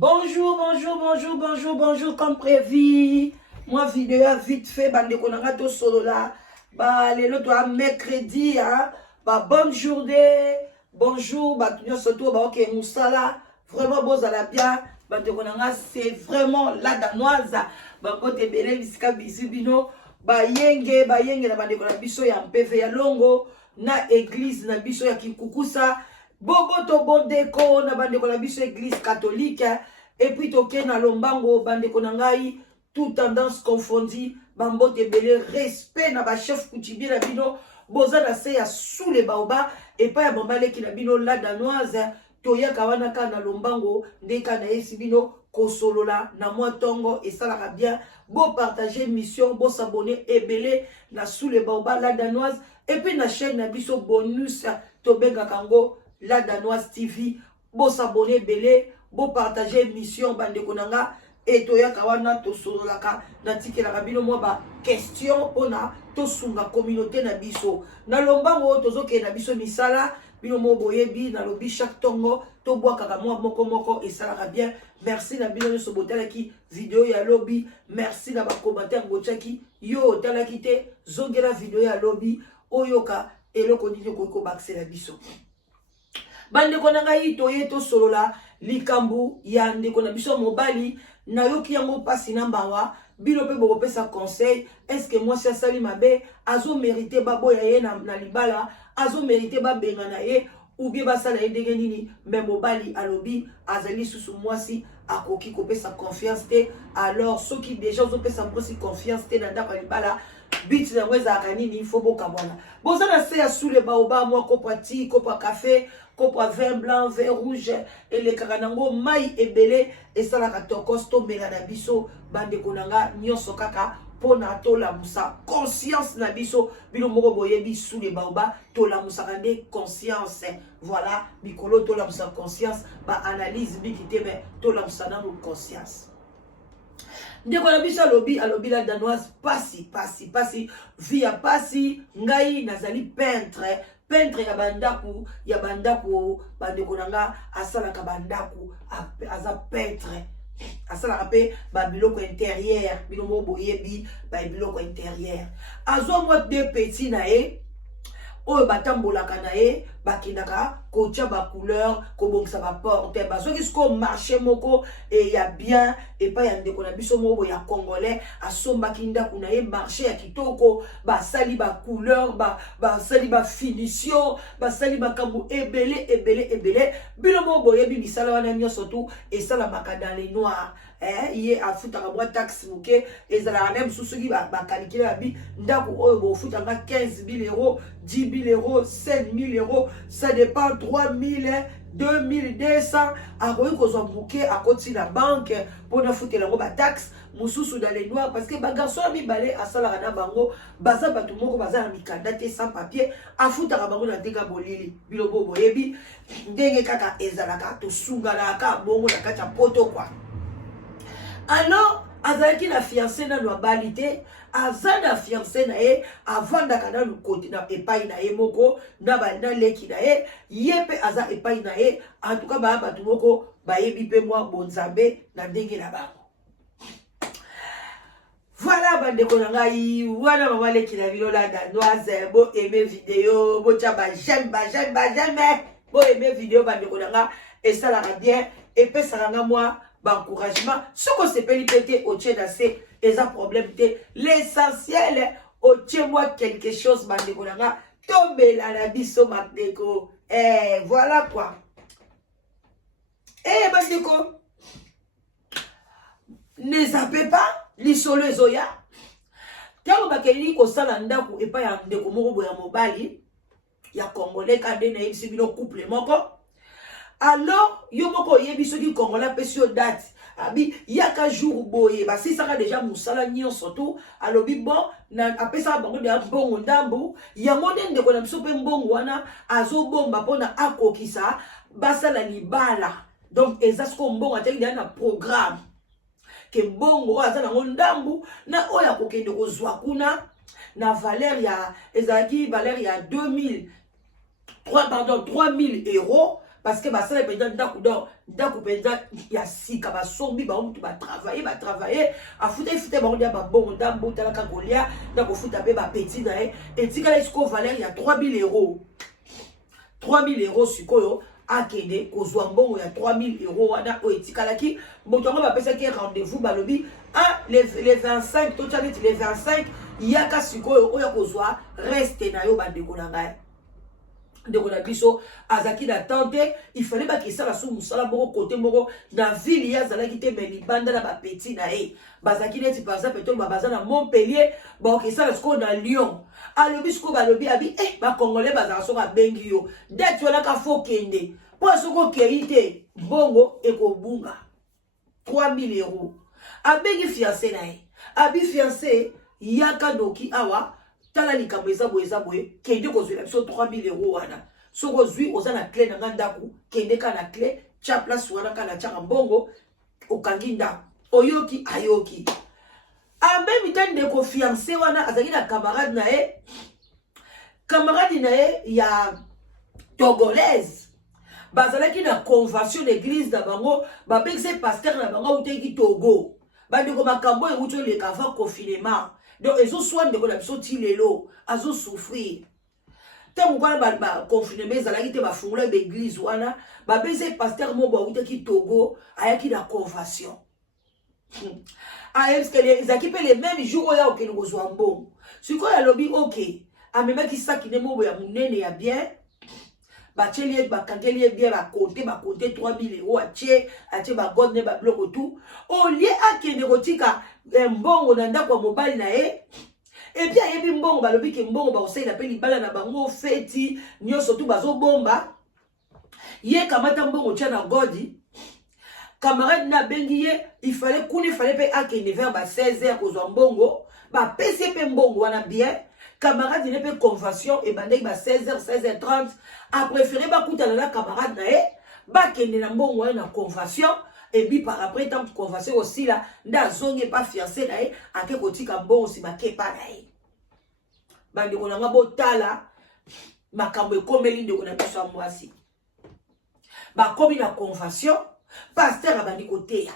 Bonjour, bonjour, bonjour, bonjour, bonjour, comme prévu. Moi, vidéo vite fait, bande konanga to solo là. Bah, les autres, mercredi, hein. Bah, bonne journée. Bonjour, bah, tu surtout, bah, ok, Moussala. Vraiment, bon, ça la bien. Bande konanga, c'est vraiment la danoise. Bah, côté belé, bisika, bisibino. Bah, yenge, la bande konanga, biso ya mpeve ya longo. Na église, na biso ya kikukusa. Bobo to bon déco na bande ko na biso église catholique et puis toke na lombango bande ko na ngai tout tendance confondue bambo te belé respect na ba chef coutumier na bino boza na se ya sous les baoba et pas ya bombale ki na bino la danoise toya kawana ka na lombango ndeka na yesi bino kosolola na mwa tongo et ça la bien bo partager mission bo s'abonner et belé na sous les baoba la danoise et puis na chaîne na biso bonus to benga kango La Danoise TV, bo s'abonner belé, bo partager mission bande konanga et toya kawana to sololaka na tike la rabino mo ba question ona to sunga communauté na biso na lombango tozo ke na biso misala bino mo boyebi na lobi chaque tongo to boa kaka moko moko et ça la bien. Merci na bino so botala ki vidéo ya lobby, merci na ba commentaire bochaki yo tala kite zongela vidéo ya lobby oyoka eloko nini ko bakse la biso. Bande konanga ito yeto solola likambu ya ndeko na biso mobali na yoki yango pasi na mbawa bino pe boko pesa conseil est-ce que moi si asali mabe azo mériter babo ya ye na libala azo mériter ba benga na ye ou bien ba sala ndenge nini mais mobali alobi azali susu mwasi akoki ko pesa confiance te alors ceux qui déjà ont pesa mposi confiance te na ndako libala bit na mweza kanini il faut boka bwana boza na se ya sous les baoba moi kopati kopa café kopa vin blanc vin rouge et les karanango mai ebele et ça la katokosto mela na biso bande konanga nyonso kaka pona to la musa conscience na biso bino moko boyebi sous les baoba to la musa kande conscience voilà bikolo to la musa conscience ba analyse bikite mais to la musa na conscience. Ndeko na biso alobi la danoise pasi via pasi ngai nazali peintre ya bandaku bandeko nanga asalaka bandaku aza peintre asalaka pe babiloko intérieur bino mo boyebi babiloko intérieur azo mo deux petits na ye oyo batambolaka na ye bakendaka kotia ba couleur kobongisa ba porte bazoki siko marché moko et ya bien et pas ya ndeko na biso mo ya congolais asombaki ndaku na ye marché ya kitoko basali ba couleur basali ba finition basali makambo ebele bino mo boyebi misala wana nyonso tu esalamaka dans les noirs ye afutaka mwa taxe moke ezalaka même susuki bakalikile babi ndako oyo bofutanga 15 000 euros 10 000 euros 5 000 euros ça dépend 3 000 2200 akoki kozwa moke akoti na banque mpona futela yango bataxe mosusu dans les noirs parce que bagarso ya mibale asalaka na bango baza bato moko baza na mikanda te sans papier afutaka bango na ndenge bolili bilobo boyebi ndenge kaka ezalaka tosunganaka bongo na kati ya poto kwa. Alors, azalaki na fiancé na abali te, aza na fiancé na ye, avandaka na côté na epai na ye moko, na leki na ye, yepe aza epai na ye, en tout cas bato moko bayebi pe mwa bonzambe na ndenge na bango. Voilà bandeko na ngai, wana mama leki na bino la danoise, bo aimer vidéo, bo tia j'aime, bo aimer vidéo bandeko na nga, et ça la bien, et pe saranga moi encouragement ce qu'on s'est pété au tien d'assez et un problème l'essentiel au tien moi quelque chose bandékonanga tombe la biso bandeko voilà quoi bandeko ne zappez pas lisolo ezoya tango bakeli ko sala ndaku et pas ya ndeko moko boya mobali ya congolais kande na yebisi bino couple moko. Alors, yo moko yebi soki congolais pesio date abi yaka jour boye ba si saka déjà musala nyonso to alobi bon na apesa bango de bongo ndambu yango ndende ko na biso pe mbongo wana azobomba pona akokisa basala libala donc ezasko mbongo ateki na programme ke mbongo azana ndambu na oya kokende kozwa kuna na valeur ya ezaki valeur ya 3000 euros parce que basala penza ndako penza ya sika basombi bamutu travailler afuta bango dia babongo ndambo talaka kolia ndako futa pe ba petit na etikala isiko valeur ya 3000 euros 3000 euros sikoyo akende kozwa mbongo ya 3000 euros wana o etikalaki moto ngo bapesaki rendez-vous balobi les 25 to chaneti les 25 yaka sikoyo oya kozwa reste na yo bandeko na ngai ndeko na biso azaki na tante il fallait bakisala sous musala moko côté moko na ville ya zalaki te mais libanda na ba petit na bazaki neti par exemple to baza na Montpellier bakisala siko na Lyon alobi siko balobi abi ba congolais bazaka soka bengi yo date wala ka fo kende po soko keite bongo ekobunga 3000 euros abengi fiancé na abi fiancé yaka noki awa tala likambo eza boye kende kozwela biso 3000 euros wana soko zwi oza na clé na ngandaku kende ka na clé cha place wana ka na chaka mbongo okangi ndako oyoki ayoki en même temps ndeko fiancé wana azaki na camarade na ye ya togolaise bazalaki na convention d'église na bango babengise pasteur na bango uteki Togo bandeko makambo euti oleka avant confinement donc ezo soin ndeko na biso ti lelo azo souffrir ntango wana baconfinement ezalaki te bafungula baeglise wana babengise pasteur moko auteki Togo ayaki na convention ezalaki mpe le même jour oyo okende kozwa mbongo sikoyo alobi ok amemaki saki ne moko ya monene ya bien bacheli bakangeli ye bien bakonte 3000 euros atie bagode ne babiloko tout olie akende kotika mbongo na ndako ya mobali na ye epi ayebi mbongo balobi ke mbongo bakosalela mpe libala na bango feti nyonso tu bazobomba ye kamata mbongo tia na godi camarade na bengi ye il fallait pe akende vers 16h kozwa mbongo bapesi pe mbongo wana bien camarade ne pe convention et bandeki 16h 16h30 a préféré bakutana na camarade na ye bakende na mbongo wana na convention et puis par après tant convention aussi là nda zonge pas fiancé na ye ake kotika mbongo si bakepa na ye bandeko na nga botala makambo ekomeli ndeko na biso ya mwasi bakomi na convention pasteur abandi koteya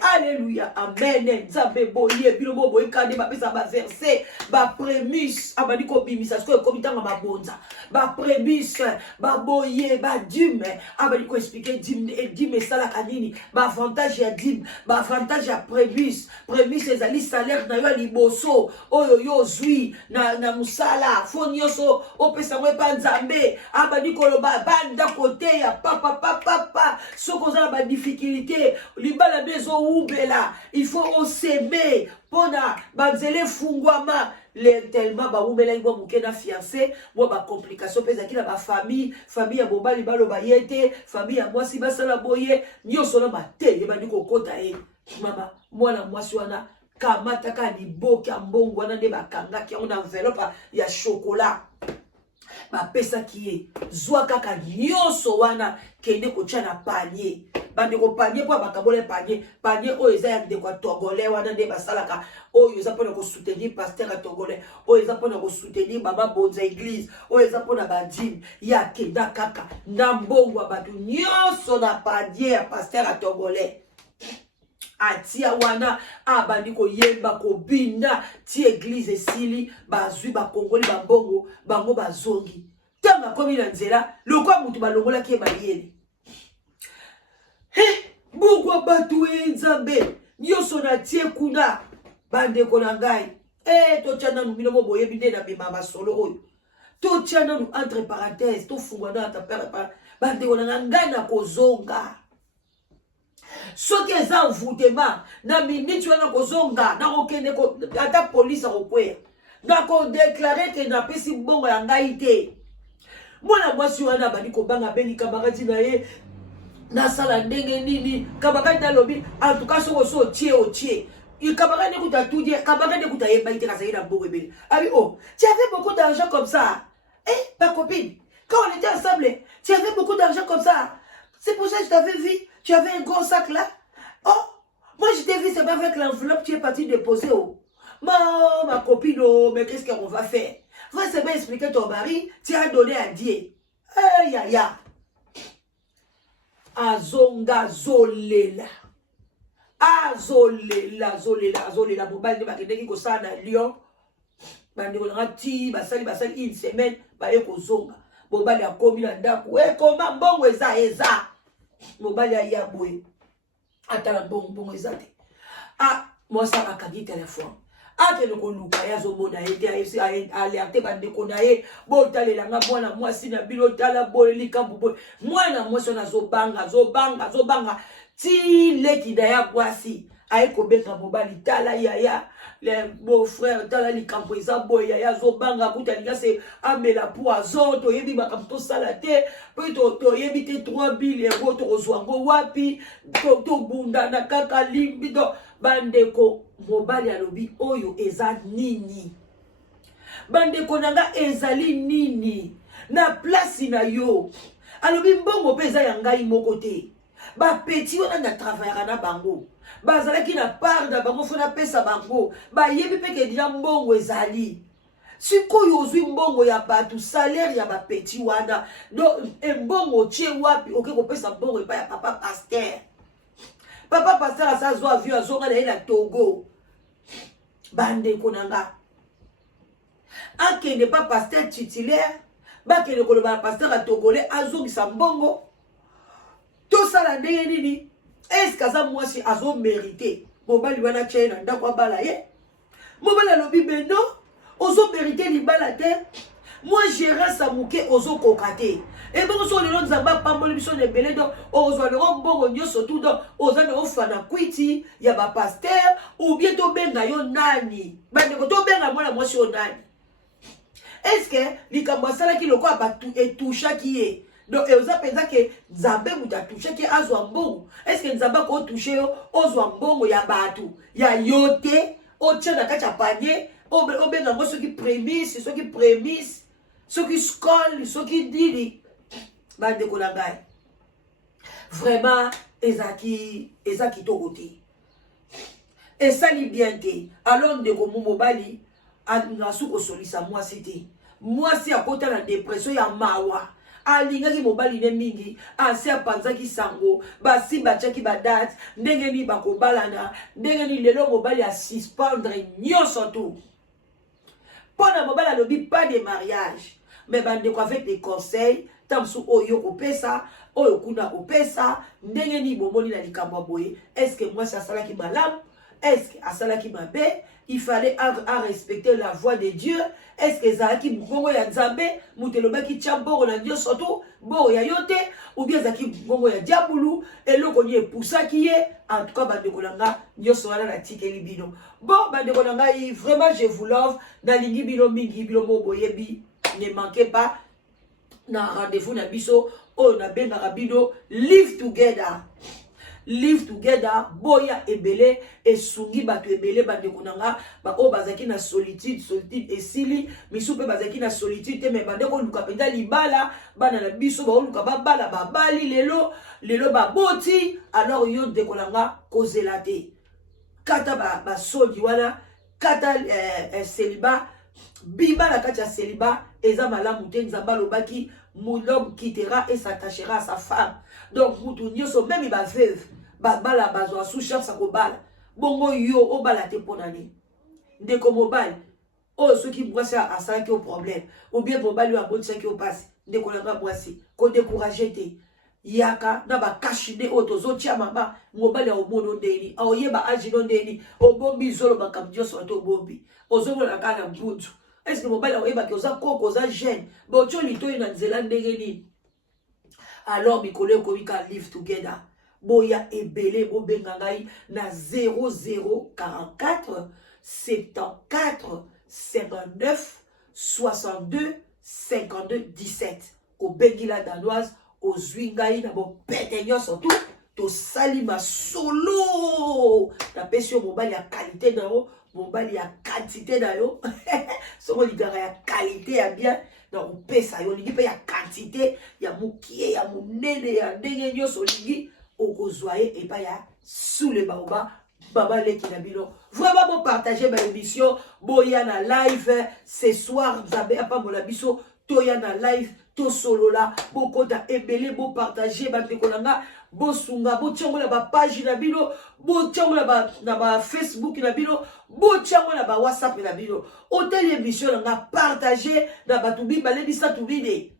alléluia amen nzambe boye bino bo boye kande bapesa ba verset ba prémisse abandi ko bimisa sko ekomi tanga mabonza ba prémisse ba boye ba dîme abandi ko expliquer dîme sala kanini ba avantage ya dîme ba avantage ya prémisse ezali salaire na yo liboso oyo yo zwi na musala fonyoso opesa ngwe pa nzambe abandi ko loba banda koteya papa soko za ba difficulté libala bezo ubela il faut s'aimer pona banzele fungwama les tellement ba ubela ngo mukena fiancé moi ba complication pesa kila ba famille ya bobali balo bayete famille ya mwasi basala boye nyoso na mate yebandi kokota mama mwana mwasi wana kamata ka liboka mbongo wana nde bakangaki on enveloppe ya chocolat bapesaki ye zwa kaka nyonso wana kende kotia na panier bandeko panier po bakabola panier oyo eza ya ndeko ya togolais wana nde basalaka oyo eza mpona kosoutenir pasteur ya togolais oyo eza mpona kosoutenir baba bonza église oyo eza mpona badime ya kenda kaka na mbongo ya bato nyonso na panier ya pasteur ya togolais atia wana abandi koyemba kobinda ti église esili bazwi bakongoli bambongo bango bazongi tanga komi na nzela lokwa mutu balongolaki ye mayele bugwa bato nzambe nyonso na tie kuna bandeko na ngai totia nanu bino mo boyebi nde na mema masolo oyo totia nanu entre parenthèse tofungwa na ata bandeko na ngai na kozonga soki eza envoûtement na minute wana kozonga na kokende ata police akokweya na kodeklare ke napesi mbongo ya ngai te mwana mwasi wana bandi kobanga bengi kamaradi na ye nasala ndenge nini kamaradi alobi en tout cas soko so otie kamaradi ekuta tudie kamaradi ekuta yeba ite kasaki na mbongo ebele abi tu avais beaucoup d'argent comme ça ma copine quand on était ensemble tu avais beaucoup d'argent comme ça c'est pour ça que je t'avais vu. Tu avais un gros sac là. Moi je t'ai vu, c'est pas avec l'enveloppe, tu es parti déposer. Ma copine, mais qu'est-ce qu'on va faire? Va se bien expliquer ton mari, tu as donné à Dieu. yaya azonga zolela azolela mobali nde bakendeki kosala na Lyon bandeko nanga ti basali une semaine baye kozonga mobali akomi na ndako ekoma mbongo eza mobali aya boye atala mbongo eza te mwasi akangi telefone akende koluka ye azomona ye te alerte bandeko na ye botalelanga mwana mwasi na bino tala boye likambo boye mwana mwasi wana azobanga ti leki na ya mwasi aye kobenga mobali tala yaya le beau-frère tala likambo eza boye yaya azobanga kutalinga se amela poison toyebi makambo tosala te mpe toyebi te 3000 euro tokozwa yango wapi tobundana kaka limbi to bandeko mobali alobi oyo eza nini bandeko nanga ezali nini na place na yo alobi mbongo mpe eza ya ngai moko te bapeti wana na travaillera na bango bazalaki na part na bango fo napesa bango bayebi mpe ke dina mbongo ezali sikoyo ozwi mbongo ya bato salaire ya bapeti wana do mbongo otie wapi oke kopesa mbongo epai ya papa paster asazwa avion azonga na ye na Togo bandeko nanga akende pa paster titulaire bakende koloba na paster atogolais azongisa mbongo tosala ndenge nini eske aza mwasi azomérite mobali wana tie na ndako abala ye mobali alobi beno ozomérite libala te moi gérance moke ozokoka te ebongo so lelo nzambe apamboli biso na ebele donc ozwa lelo mbongo nyonso tu donc oza na ofana kwiti ya bapaster ou bien tobenga yo nani bandeko tobenga mwana mwasi yo nani eske likambo asalaki lokola etushaki ye donc eza mpenza ke nzambe mutu atushaki azwa mbongo eske nzambe akotushe yo ozwa mbongo ya bato ya yo te otia na kati ya panier obenga yango soki prémisse soki skol soki dili bandeko na ngai vraiment eza kitoko te esali bien te alors ndeko mobali asu kosolisa mwasi te mwasi akota na depression ya mawa alingaki mobali ne mingi asi apanzaki sango basi batiaki badate ndenge nini bakobalana ndenge nini lelo mobali asuspendre nyonso tu mpona mobali alobi pas de mariage mais bandeko avec des conseils tamsu oyo kopesa oyo kuna kopesa ndenge nini bomoni na likambo boye est-ce que mwasi asalaki malamu est-ce que asalaki mabe il fallait respecter la voix de Dieu est-ce que ezalaki mbongo ya nzambe mutu elobaki tia mbongo na nyonso tu mbongo ya yo te ou bien ezalaki mbongo ya diabulu eloko nini epusaki ye en tout cas bandeko na nga nyonso wana natikeli bino bon bandeko na ngai vraiment je vous love nalingi bino mingi bino mo boyebi ne manquez pas na rendez-vous na biso oyo nabengaka bino live together boya ebele esungi bato ebele bandeko nanga oyo bazalaki na solitude esili misu mpe bazalaki na solitude te me bandeko oluka mpenza libala bana na biso baoluka babala babali lelo baboti alors yo ndeko nanga kozela te kata basodi wana kata celibat bima na kati ya celibat eza malamu te nzambe alobaki mon homme quittera et s'attachera à sa femme donc mutu nyonso même baveuve babala bazwa sous chance akobala bongo yo obala te mpona nini ndeko mobali oyo soki mwasi asalaki o problème ou bien mobali oyo abotisaki o pasi ndeko nanga mwasi kodécourage te yaka na bakashine oyo tozotia mama mobali aomono ndeni aoyeba agino ndeni obombi zolo makambo nyonso ate obombi ozomona kaka na mbutu est-ce que mobali aoyebaki oza koko oza jeune botio litoyi na nzela ndenge nini alors mikolo ekomi ka live together boya ebele bobenga ngai na 0044 74 59 62 52 17 obengi la danoise ozwi ngai na bopete nyonso tu tosali masolo napesi yo mobali ya kalite na yo mobali ya quantité na yo soko ligaka ya qualité ya bien na kopesa yo olingi mpe ya quantité ya mokie ya monene ya ndenge nyonso olingi okozwa ye epai ya sous le baoba baba leki na bino vraiment bon partager ma émission boya na live ce soir nzambe apambola biso toya na live to solo là bokota ebele bo partager bandeko nanga bo sunga bo tiangola ba page na bino bo tiangola na ba Facebook na bino bo tiangola ba WhatsApp na bino hôtel émission nanga partager na batubi balebisa tubide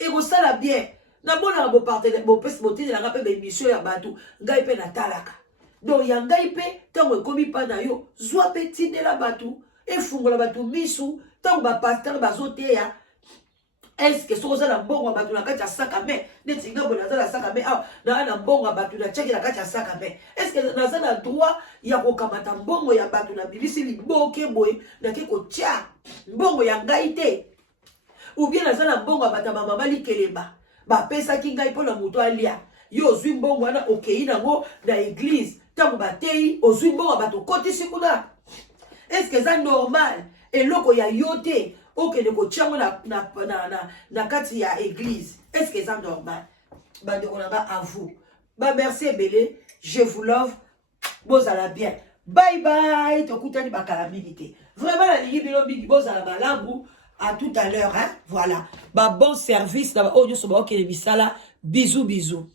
et go sala bien na bona bo partager bo pes boté na ngapé ba émission ya batu ngai pe na talaka donc ya ngai pe tango ekomi pa na yo zwa petit de la batu et fungola batu misu tango ba pasteur bazote ya. Est-ce que ça na mbongo abatu na kati ya sakame neti nga bona za la sakame ah na mbongo abatu na cheki na kati ya sakame est-ce que na za na droit ya kokamata mbongo ya batu na bibisi liboke boy na ke ko tia mbongo ya ngai te ou bien na za na mbongo abata mama bali keleba ba pesa ki ngai pona muto alia yo zwi mbongo wana okei nango na église tango batei ozwi mbongo abatu koti sikuna est-ce que ça normal et loko ya yote ok ne ko tiango na kati ya église est-ce que c'est normal bande on a à vous ba merci belé je vous love bozala bien bye bye to kutani bakala minute vraiment la ligue bilo bigi bozala malabu à tout à l'heure hein voilà ba bon service na audio so ba ok bisala bisous bisous.